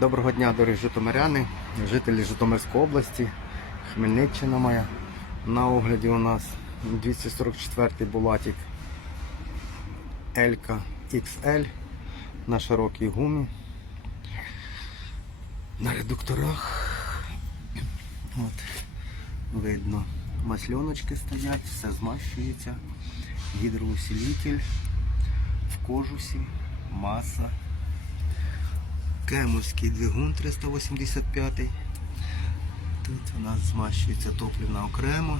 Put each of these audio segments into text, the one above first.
Доброго дня, дорогі житомиряни, жителі Житомирської області, Хмельниччина моя. На огляді у нас 244-й Булатик Елька XL на широкій гумі. На редукторах. От, видно, масльоночки стоять, все змащується, гідроусилитель в кожусі, маса. Кемовський двигун 385. Тут у нас змащується топлівна окремо.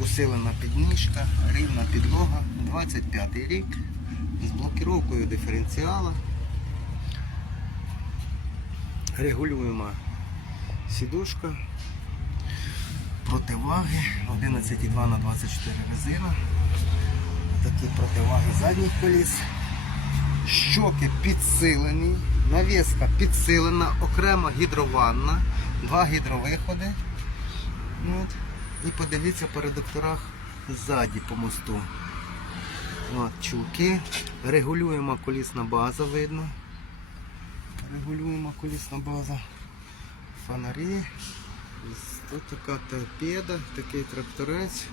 Усилена підніжка, рівна підлога, 25 рік з блокіровкою диференціала. Регулюємо сідушка, противаги 11,2 на 24 резина. Такі противаги задніх коліс. Щоки підсилені, навіска підсилена, окремо гідрованна, два гідровиходи. От. І подивіться по редукторах ззаді по мосту. От, чулки. Регулюємо колісна база, видно. Регулюємо колісна база. Фонарі. Тут така торпеда, такий тракторець.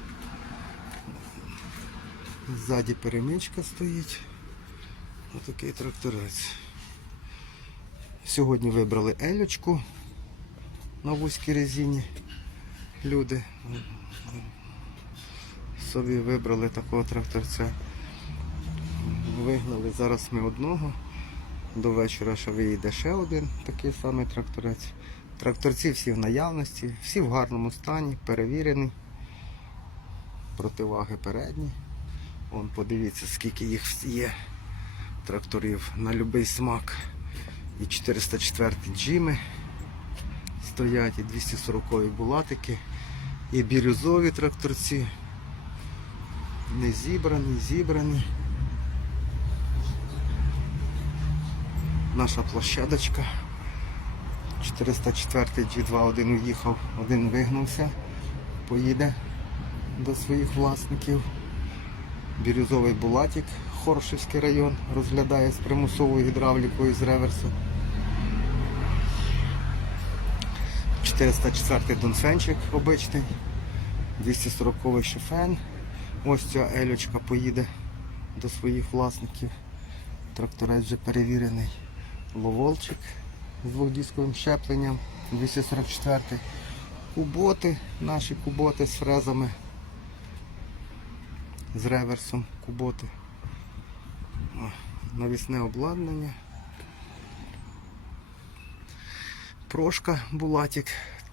Ззаді перемичка стоїть. Отакий тракторець. Сьогодні вибрали елючку на вузькій резині. Люди собі вибрали такого тракторця. Вигнали зараз ми одного. До вечора ще виїде ще один такий самий тракторець. Тракторці всі в наявності, всі в гарному стані, перевірені. Противаги передні. Вон подивіться, скільки їх є тракторів на будь-який смак. І 404 джими стоять, і 240 булатики, і бірюзові тракторці. Не зібрані, зібрані. Наша площадочка. 404 G2 один уїхав, один вигнувся, поїде до своїх власників. Бірюзовий Булатик, Хоршівський район, розглядає з примусовою гідравлікою з реверсу. 404 Донфенчик обичний, 240 шофен. Ось ця елючка поїде до своїх власників. Тракторець вже перевірений. Ловолчик з двохдісковим щепленням, 244 Куботи, наші куботи з фрезами з реверсом куботи. Навісне обладнання. Прошка Булатик.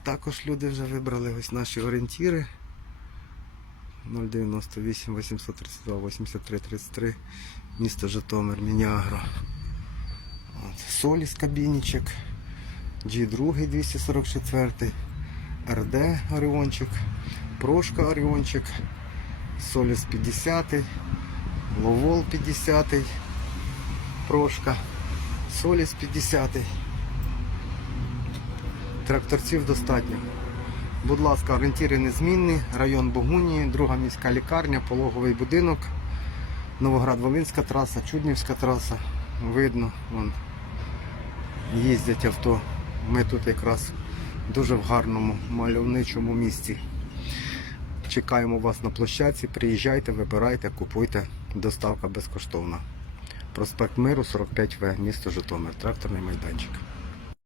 Також люди вже вибрали ось наші орієнтіри. 098 832 83 33 місто Житомир, Мінягро. От, Соліс кабінічок. G2 244, РД Оріончик, Прошка Оріончик. Соліс 50, Ловол 50, Прошка, Соліс 50. Тракторців достатньо. Будь ласка, орієнтіри незмінні, район Богунії, друга міська лікарня, пологовий будинок, Новоград-Волинська траса, Чуднівська траса. Видно, вон, їздять авто. Ми тут якраз дуже в гарному мальовничому місці. Чекаємо вас на площадці, приїжджайте, вибирайте, купуйте. Доставка безкоштовна. Проспект Миру 45В, місто Житомир, тракторний майданчик.